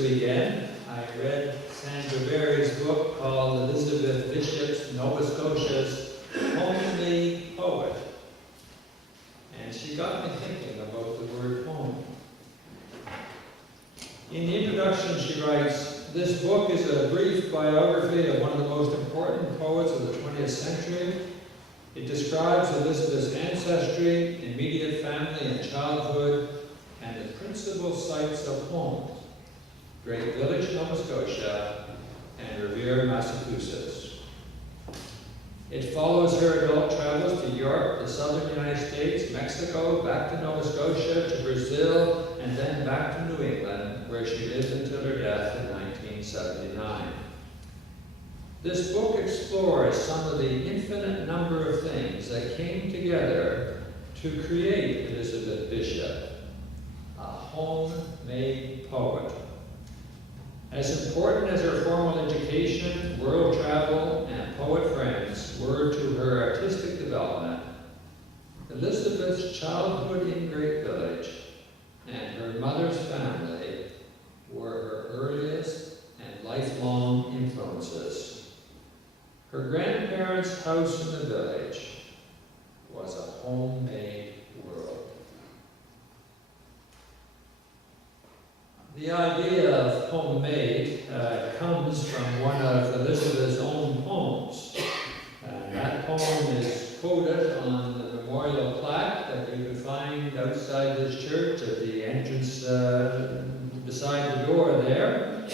weekend, I read Sandra Berry's book called Elizabeth Bishop's Nova Scotia's Homely Poet. And she got me thinking about the word home. In the introduction, she writes, "This book is a brief biography of one of the most important poets of the 20th century. It describes Elizabeth's ancestry, immediate family and childhood, and the principal sites of home: Great Village, Nova Scotia, and Revere, Massachusetts. It follows her adult travels to Europe, the southern United States, Mexico, back to Nova Scotia, to Brazil, and then back to New England, where she lived until her death in 1979. This book explores some of the infinite number of things that came together to create Elizabeth Bishop, a home-made poet. As important as her formal education, world travel, and poet friends were to her artistic development, Elizabeth's childhood in Great Village and her mother's family were her earliest and lifelong influences. Her grandparents' house in the village was a homemade world." The idea of homemade comes from one of Elizabeth's own poems. And that poem is quoted on the memorial plaque that you can find outside this church at the entrance beside the door there.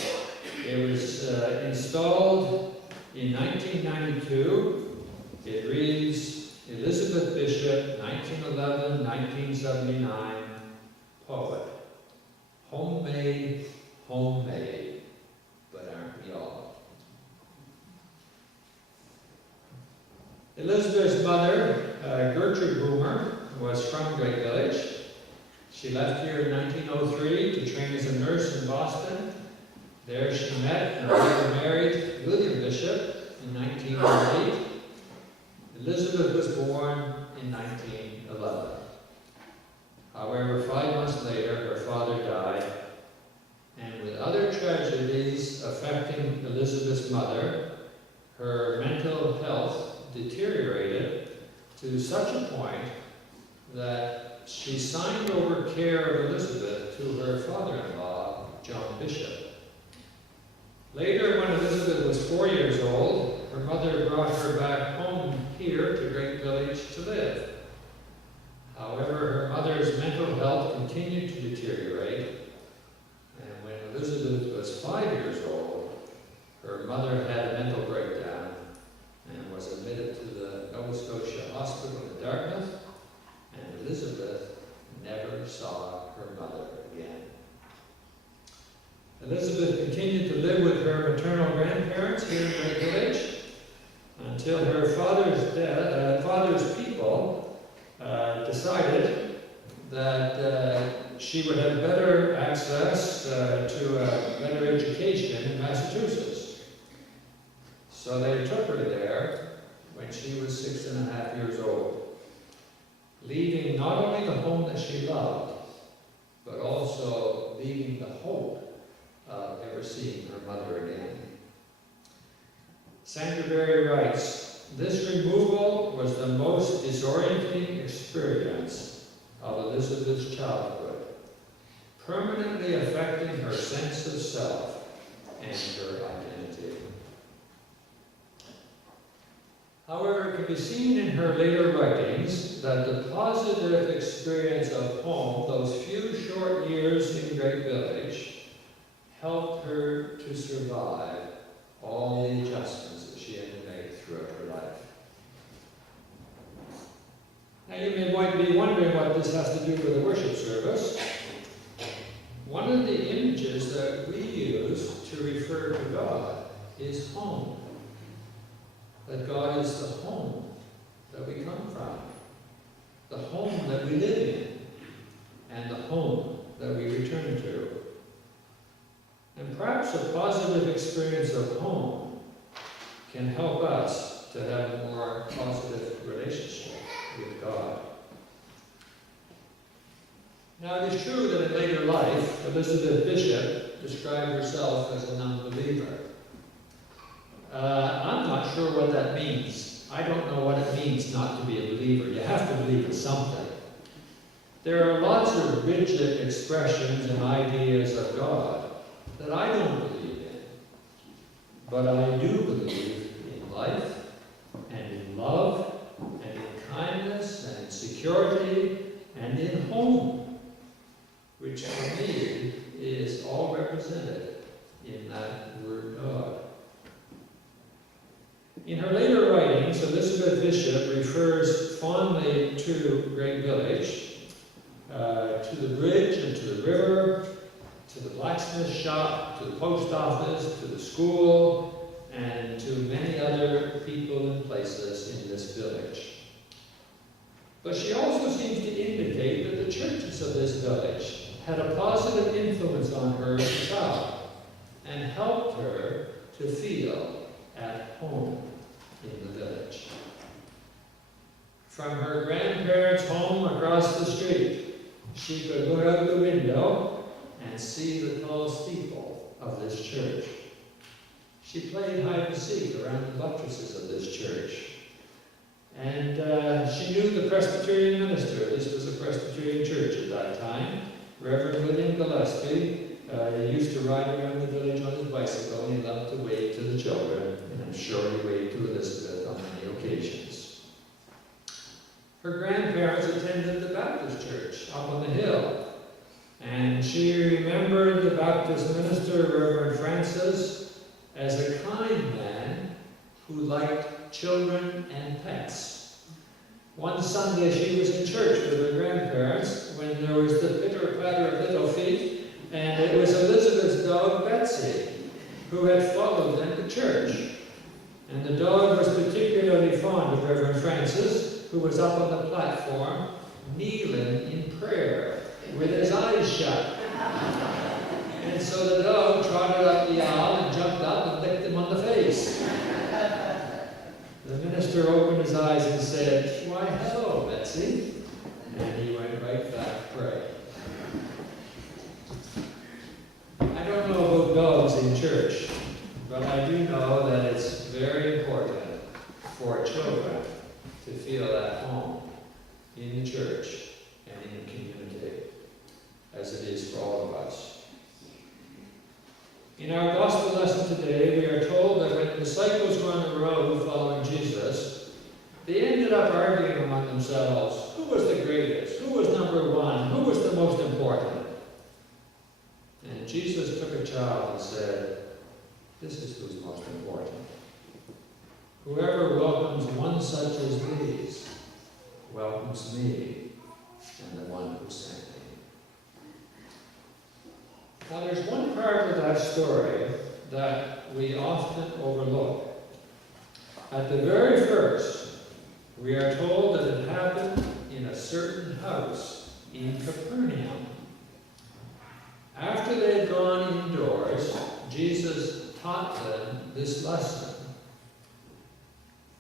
It was installed in 1992. It reads, "Elizabeth Bishop, 1911-1979, poet. Homemade, homemade, but aren't we all?" Elizabeth's mother, Gertrude Boomer, was from Great Village. She left here in 1903 to train as a nurse in Boston. There she met and later married William Bishop in 1908. Elizabeth was born in 1911. However, 5 months later, her father died, and with other tragedies affecting Elizabeth's mother, her mental health deteriorated to such a point that she signed over care of Elizabeth to her father-in-law, John Bishop. Later, when Elizabeth was 4 years old, her mother brought her back home here to Great Village to live. However, her mother's mental health continued to deteriorate, and when Elizabeth was 5 years old, her mother had a mental breakdown and was admitted to the Nova Scotia Hospital in Dartmouth, and Elizabeth never saw her mother again. Elizabeth continued to live with her maternal grandparents here in Great Village until her father's people decided that she would have better access to a better education in Massachusetts. So they took her there when she was 6.5 years old, leaving not only the home that she loved, but also leaving the hope of ever seeing her mother again. Sandra Berry writes, "This removal was the most disorienting experience of Elizabeth's childhood, permanently affecting her sense of self and her identity." However, it can be seen in her later writings that the positive experience of home, those few short years in Great Village, helped her to survive all the adjustments that she had to make throughout her life. Now you may be wondering what this has to do with the worship service. One of the images that we use to refer to God is home. That God is the home that we come from, the home that we live in, and the home that we return to. And perhaps a positive experience of home can help us to have a more positive relationship with God. Now, it is true that in later life, Elizabeth Bishop described herself as an unbeliever. I'm not sure what that means. I don't know what it means not to be a believer. You have to believe in something. There are lots of rigid expressions and ideas of God that I don't believe in. But I do believe in life, and in love, and in kindness, and in security, and in home, which for me is all represented in that word God. In her later writings, Elizabeth Bishop refers fondly to Great Village, to the bridge and to the river, to the blacksmith shop, to the post office, to the school, and to many other people and places in this village. But she also seems to indicate that the churches of this village had a positive influence on her as a child and helped her to feel at home in the village. From her grandparents' home across the street, she could look out the window and see the tall steeple of this church. She played hide and seek around the buttresses of this church. And she knew the Presbyterian minister. This was a Presbyterian church at that time. Reverend William Gillespie used to ride around the village on his bicycle, and he loved to wave to the children, and I'm sure he waved to Elizabeth on many occasions. Her grandparents attended the Baptist church up on the hill, and she remembered the Baptist minister, Reverend Francis, as a kind man who liked children and pets. One Sunday she was in church with her grandparents when there was the pitter-patter of little feet, and it was Elizabeth's dog, Betsy, who had followed them to church. And the dog was particularly fond of Reverend Francis, who was up on the platform, kneeling in prayer, with his eyes shut. And so the dog trotted up the aisle and jumped up and licked him on the face. The minister opened his eyes and said, "Why, hello, Betsy." And he went right back to pray. I don't know about dogs in church, but I do know that it's very important for children to feel at home in the church and in the community, as it is for all of us. In our gospel lesson today, we are told that when the disciples were on the road following Jesus, they ended up arguing among themselves, who was the greatest, who was number one, who was the most important. And Jesus took a child and said, this is who's most important. Whoever welcomes one such as these welcomes me and the one who sent me. Now there's one part of that story that we often overlook. At the very first, we are told that it happened in a certain house in Capernaum. After they had gone indoors, Jesus taught them this lesson.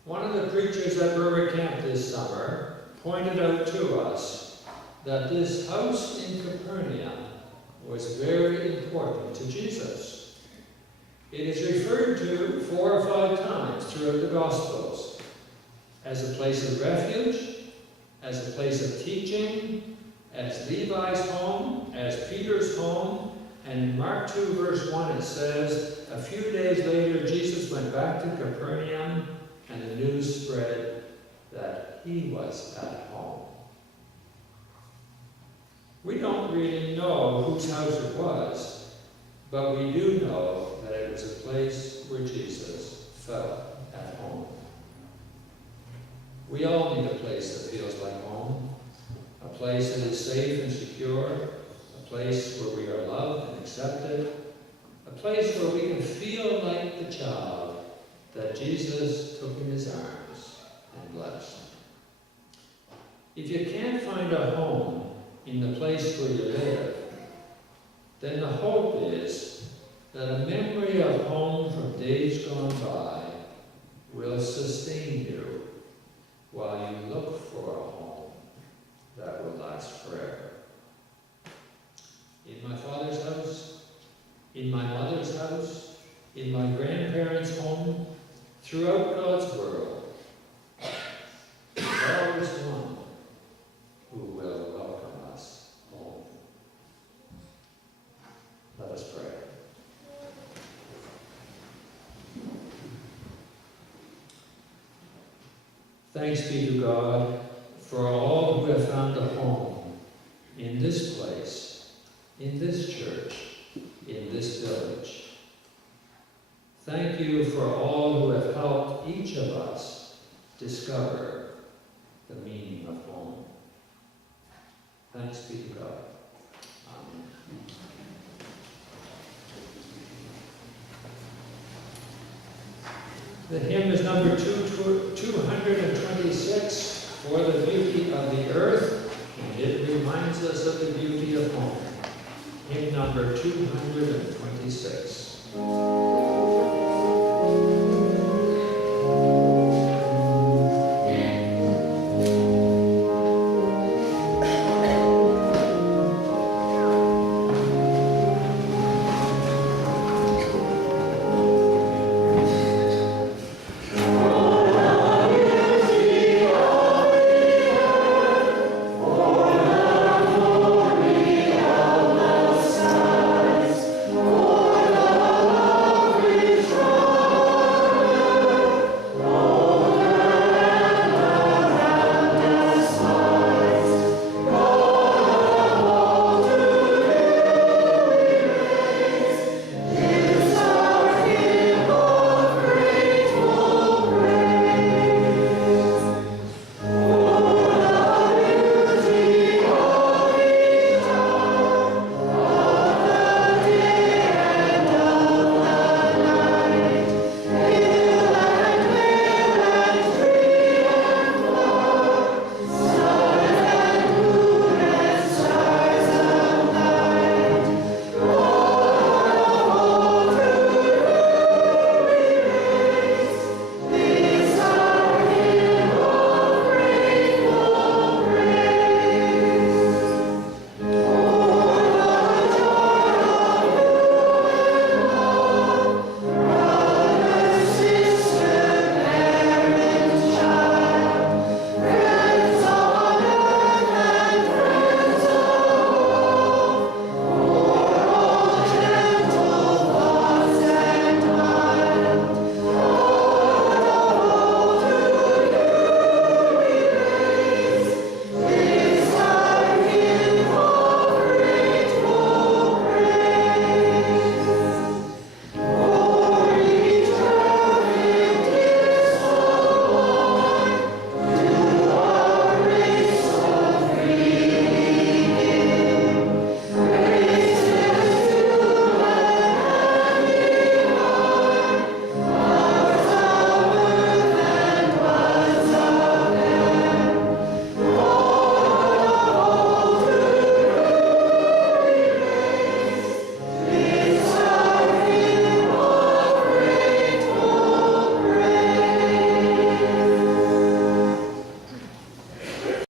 One of the preachers at Brewery Camp this summer pointed out to us that this house in Capernaum was very important to Jesus. It is referred to 4 or 5 times throughout the Gospels as a place of refuge, as a place of teaching, as Levi's home, as Peter's home, and in Mark 2 verse 1 it says, a few days later Jesus went back to Capernaum and the news spread that he was at home. We don't really know whose house it was, but we do know that it was a place where Jesus felt at home. We all need a place that feels like home, a place that is safe and secure, a place where we are loved and accepted, a place where we can feel like the child that Jesus took in his arms and blessed. If you can't find a home in the place where you live, then the hope is that a memory of home from days gone by will sustain you while you look for a home that will last forever. in my grandparents' home, throughout God's world, there is one who will welcome us home. Let us pray. Thanks be to God for all who have found a home in this place, in this church, in this village. Thank you for all who have helped each of us discover the meaning of home. Thanks be to God. Amen. The hymn is number 226, For the Beauty of the Earth, and it reminds us of the beauty of home. Hymn number 226.